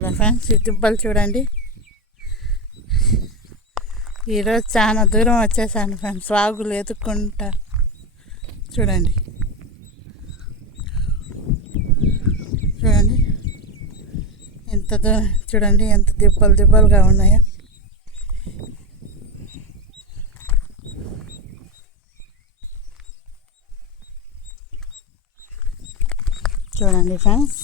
Friends ఈ దిబ్బలు చూడండి. ఈరోజు చాలా దూరం వచ్చేసాను ఫ్రెండ్స్, వాగులు ఎత్తుక్కుంటా. చూడండి చూడండి ఎంత దూరం, చూడండి ఎంత దిబ్బలుగా ఉన్నాయో. చూడండి ఫ్రెండ్స్,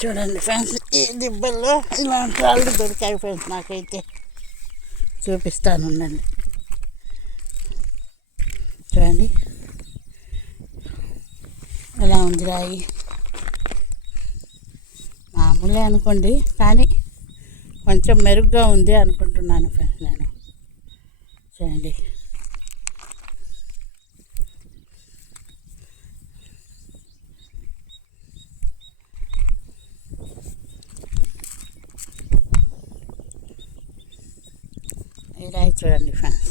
చూడండి ఫ్రెండ్స్, ఈ దిబ్బల్లో ఇలాంటి వాళ్ళు దొరికాయి ఫ్రెండ్స్. నాకైతే చూపిస్తాను ఉండండి. చూడండి ఎలా ఉంది రాయి. మామూలే అనుకోండి, కానీ కొంచెం మెరుగ్గా ఉంది అనుకుంటున్నాను ఫ్రెండ్స్ నేను. చూడండి ఈ రాయి చూడండి ఫ్రెండ్స్.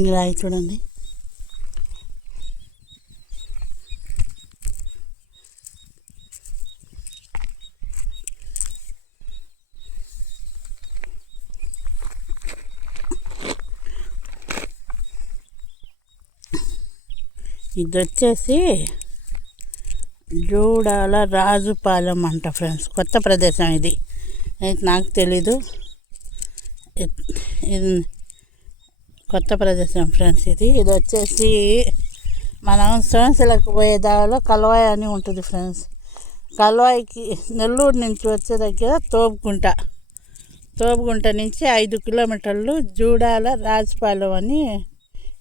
ఈ రాయి చూడండి. ఇది వచ్చేసి జూడాల రాజుపాలెం అంట ఫ్రెండ్స్. కొత్త ప్రదేశం ఇది, నాకు తెలీదు. ఇది కొత్త ప్రదేశం ఫ్రెండ్స్. ఇది వచ్చేసి మనం సోమశిలకు పోయే దారిలో కల్వాయి అని ఉంటుంది ఫ్రెండ్స్. కల్వాయికి నెల్లూరు నుంచి వచ్చే దగ్గర తోపుగుంట నుంచి 5 కిలోమీటర్లు జూడాల రాజుపాలెం అని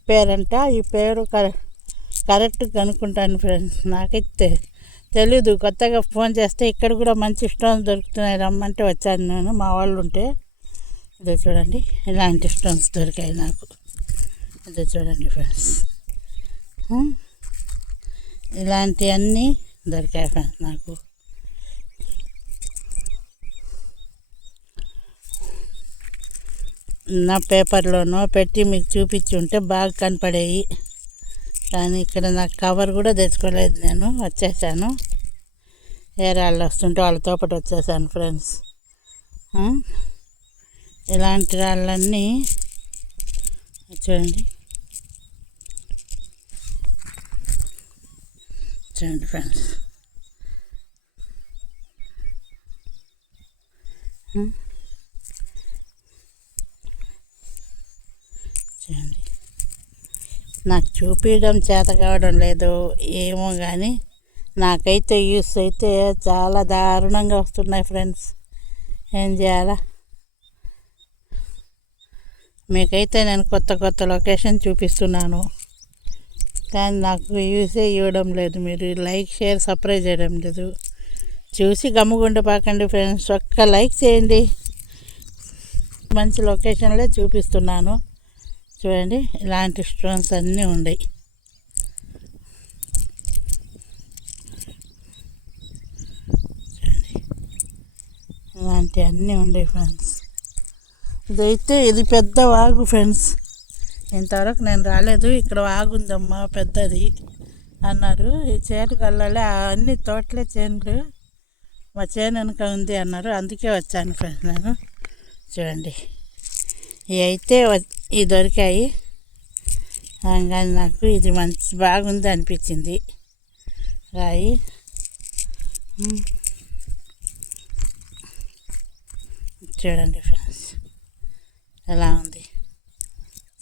పేరంట. ఈ పేరు కరెక్ట్ కనుక్కుంటాను ఫ్రెండ్స్, నాకైతే తెలీదు. కొత్తగా ఫోన్ చేస్తే ఇక్కడ కూడా మంచి స్టోన్స్ దొరుకుతున్నాయి, రమ్మంటే వచ్చాను నేను, మా వాళ్ళు ఉంటే. ఇదే చూడండి, ఇలాంటి స్టోన్స్ దొరికాయి నాకు. ఇదే చూడండి ఫ్రెండ్స్, ఇలాంటివన్నీ దొరికాయి ఫ్రెండ్స్ నాకు. నా పేపర్లోనో పెట్టి మీకు చూపించి ఉంటే బాగా కనపడేవి, కానీ ఇక్కడ నాకు కవర్ కూడా తెచ్చుకోలేదు. నేను వచ్చేసాను, ఏరాళ్ళు వస్తుంటే వాళ్ళతో పాటు వచ్చేసాను ఫ్రెండ్స్. ఇలాంటి రాళ్ళన్నీ చూడండి ఫ్రెండ్స్. చూడండి, నాకు చూపించడం చేత కావడం లేదు ఏమో, కానీ నాకైతే యూస్ అయితే చాలా దారుణంగా వస్తున్నాయి ఫ్రెండ్స్. ఏం చేయాలా? మీకైతే నేను కొత్త లొకేషన్ చూపిస్తున్నాను, కానీ నాకు యూసే ఇవ్వడం లేదు. మీరు లైక్ షేర్ సబ్స్క్రైబ్ చేయడం లేదు. చూసి గమ్ముగుండిపోకండి ఫ్రెండ్స్, ఒక్క లైక్ చేయండి. మంచి లొకేషన్లే చూపిస్తున్నాను. చూడండి, ఇలాంటి స్టోన్స్ అన్నీ ఉన్నాయి. చూడండి, ఇలాంటివన్నీ ఉన్నాయి ఫ్రెండ్స్. ఇది పెద్ద వాగు ఫ్రెండ్స్. ఇంతవరకు నేను రాలేదు. ఇక్కడ వాగు ఉందమ్మా పెద్దది అన్నారు. ఈ చేనుకు వెళ్ళాలి, అన్ని తోటలే చేనులు, మా చేను వెనుక ఉంది అన్నారు, అందుకే వచ్చాను ఫ్రెండ్స్ నేను. చూడండి, ఇవి అయితే ఇవి దొరికాయి, కానీ నాకు ఇది బాగుంది అనిపించింది రాయి. చూడండి ఫ్రెండ్స్, ఎలా ఉంది,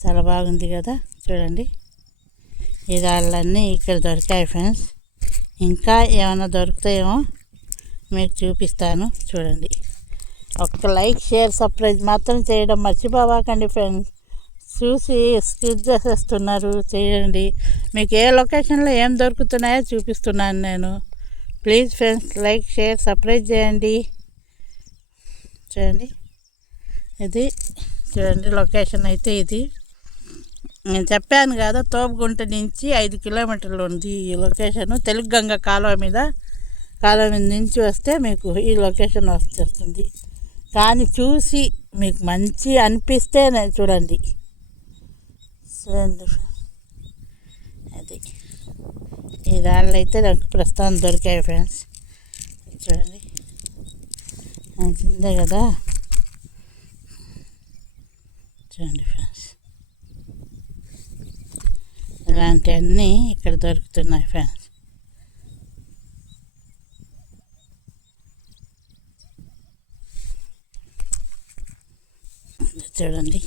చాలా బాగుంది కదా. చూడండి, ఈ రాళ్ళన్నీ ఇక్కడ దొరికాయి ఫ్రెండ్స్. ఇంకా ఏమైనా దొరుకుతాయేమో మీకు చూపిస్తాను. చూడండి, ఒక్క లైక్ షేర్ సబ్స్క్రైబ్ మాత్రం చేయడం మర్చిపోవాకండి ఫ్రెండ్స్. చూసి స్కిప్ చేసేస్తున్నారు, చేయండి. మీకు ఏ లొకేషన్లో ఏం దొరుకుతున్నాయో చూపిస్తున్నాను నేను. Please friends, like share subscribe చేయండి. చూడండి, ఇది చూడండి లొకేషన్ అయితే ఇది. నేను చెప్పాను కదా, తోపుగుంట నుంచి 5 కిలోమీటర్లు ఉంది ఈ లొకేషను. తెలుగు గంగ కాలువ మీద కాలం నుంచి వస్తే మీకు ఈ లొకేషన్ వచ్చేస్తుంది. కానీ చూసి మీకు మంచి అనిపిస్తే చూడండి. అది ఈ రాళ్ళు అయితే నాకు ప్రస్తుతం దొరికాయి ఫ్రెండ్స్. చూడండి అది ఉందే కదా, చూడండి ఫ్రెండ్స్, ఇలాంటివన్నీ ఇక్కడ దొరుకుతున్నాయి ఫ్రెండ్స్. చూడండి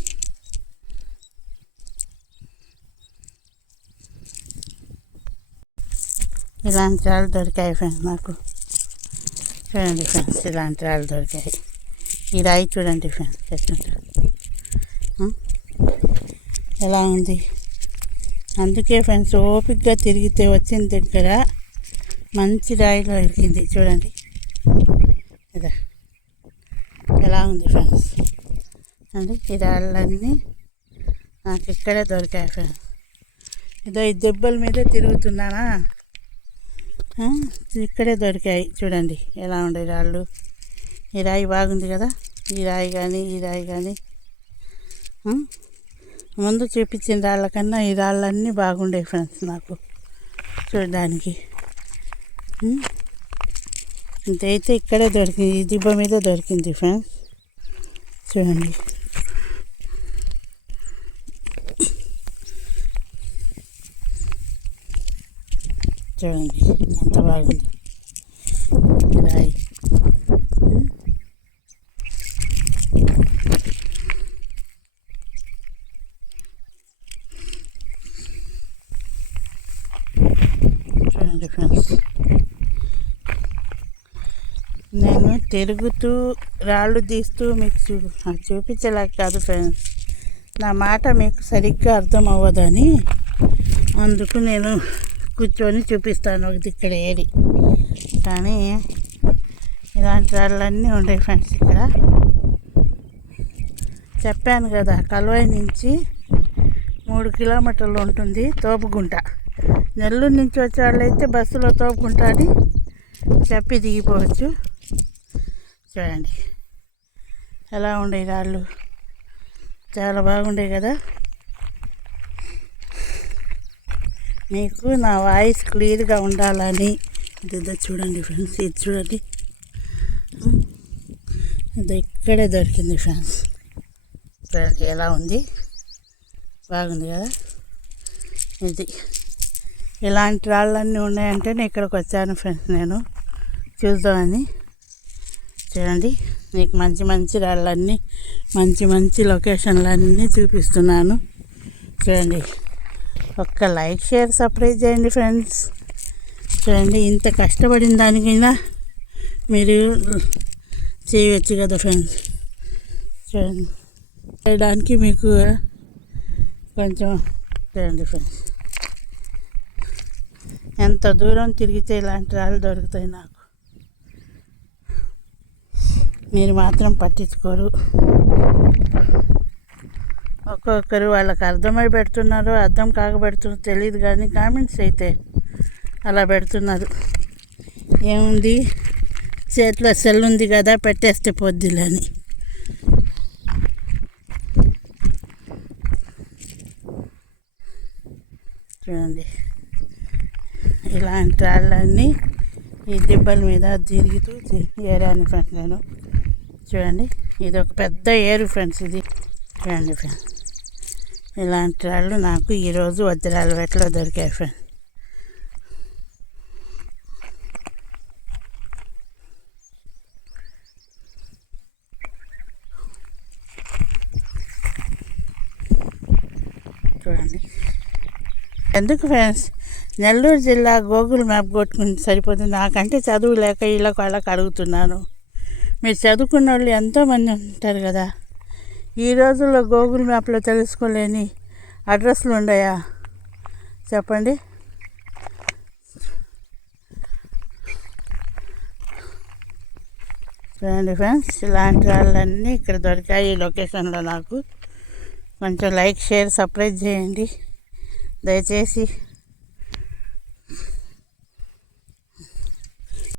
ఇలాంటి రాళ్ళు దొరికాయి ఫ్రెండ్స్ నాకు. చూడండి ఫ్రెండ్స్, ఇలాంటి రాళ్ళు దొరికాయి. ఈ రాయి చూడండి ఫ్రెండ్స్ ఎట్లుంటుంది, ఎలా ఉంది. అందుకే ఫ్రెండ్స్ ఓపికగా తిరిగితే వచ్చిన దగ్గర మంచి రాయి దొరికింది. చూడండి ఇదా ఎలా ఉంది ఫ్రెండ్స్. అంటే ఈ రాళ్ళన్నీ నాకు ఇక్కడే దొరికాయి ఫ్రెండ్స్. ఇదో ఈ దెబ్బల మీదే తిరుగుతున్నానా, ఇక్కడే దొరికాయి. చూడండి ఎలా ఉండే రాళ్ళు. ఈ రాయి బాగుంది కదా, ఈ రాయి కానీ ఈ రాయి కానీ ముందు చూపించిన రాళ్ళ కన్నా ఈ రాళ్ళన్నీ బాగుండే ఫ్రెండ్స్ నాకు చూడడానికి. ఇదైతే ఇక్కడే దొరికింది, ఈ దిబ్బ మీద దొరికింది ఫ్రెండ్స్. చూడండి చూడండి ఎంత బాగుంది రాయి. చూడండి ఫ్రెండ్స్, నేను తిరుగుతూ రాళ్ళు తీస్తూ మీకు చూపించలేక కాదు ఫ్రెండ్స్, నా మాట మీకు సరిగ్గా అర్థం అవ్వదని అందుకు నేను కూర్చొని చూపిస్తాను ఒక ఇక్కడ ఏరి. కానీ ఇలాంటి రాళ్ళన్నీ ఉండే ఫ్రెండ్స్ ఇక్కడ. చెప్పాను కదా, కల్వాయి నుంచి 3 కిలోమీటర్లు ఉంటుంది తోపుగుంట. నెల్లూరు నుంచి వచ్చే వాళ్ళైతే బస్సులో తోపుగుంట అని చెప్పి దిగిపోవచ్చు. చూడండి ఎలా ఉండే రాళ్ళు, చాలా బాగుండే కదా. మీకు నా వాయిస్ క్లియర్గా ఉండాలని ఇదో చూడండి ఫ్రెండ్స్, ఇది చూడండి, ఇది ఇక్కడే దొరికింది ఫ్రెండ్స్. చూడండి ఎలా ఉంది, బాగుంది కదా. ఇది ఇలాంటి రాళ్ళన్నీ ఉన్నాయంటే నేను ఇక్కడికి వచ్చాను ఫ్రెండ్స్, నేను చూద్దామని. చూడండి మీకు మంచి మంచి రాళ్ళన్నీ, మంచి మంచి లొకేషన్లన్నీ చూపిస్తున్నాను. చూడండి, ఒక్క లైక్ షేర్ సబ్స్క్రైబ్ చేయండి ఫ్రెండ్స్. చూడండి ఇంత కష్టపడిన దానికైనా మీరు చేయవచ్చు కదా ఫ్రెండ్స్. చూడండి చేయడానికి మీకు కొంచెం చూడండి ఫ్రెండ్స్, ఎంత దూరం తిరిగితే ఇలాంటి రాళ్ళు దొరుకుతాయి నాకు. మీరు మాత్రం పట్టించుకోరు. ఒక్కొక్కరు వాళ్ళకి అర్థమై పెడుతున్నారు, అర్థం కాక పెడుతున్నారు తెలియదు, కానీ కామెంట్స్ అయితే అలా పెడుతున్నారు. ఏముంది, చేతిలో సెల్ ఉంది కదా పెట్టేస్తే పొద్దులని. చూడండి ఇలాంటి రాళ్ళన్నీ ఈ దిబ్బల మీద తిరుగుతూ ఏరాను ఫ్రెండ్స్ నేను. చూడండి ఇది ఒక పెద్ద ఏరు ఫ్రెండ్స్ ఇది. చూడండి ఫ్రెండ్స్, ఇలాంటి రాళ్ళు నాకు ఈరోజు వజ్రాల వేటలో దొరికాయి ఫ్రెండ్స్. చూడండి ఎందుకు ఫ్రెండ్స్, నెల్లూరు జిల్లా గూగుల్ మ్యాప్ కొట్టుకుని సరిపోతుంది. నాకంటే చదువు లేక వీళ్ళకి వాళ్ళకి అడుగుతున్నాను. మీరు చదువుకున్న వాళ్ళు ఎంతోమంది ఉంటారు కదా, ఈ రోజుల్లో గూగుల్ మ్యాప్లో తెలుసుకోలేని అడ్రస్లు ఉన్నాయా చెప్పండి. చూడండి ఫ్రెండ్స్, ఇలాంటి వాళ్ళన్నీ ఇక్కడ దొరికాయి ఈ లొకేషన్లో నాకు. కొంచెం లైక్ షేర్ సబ్స్క్రైబ్ చేయండి దయచేసి.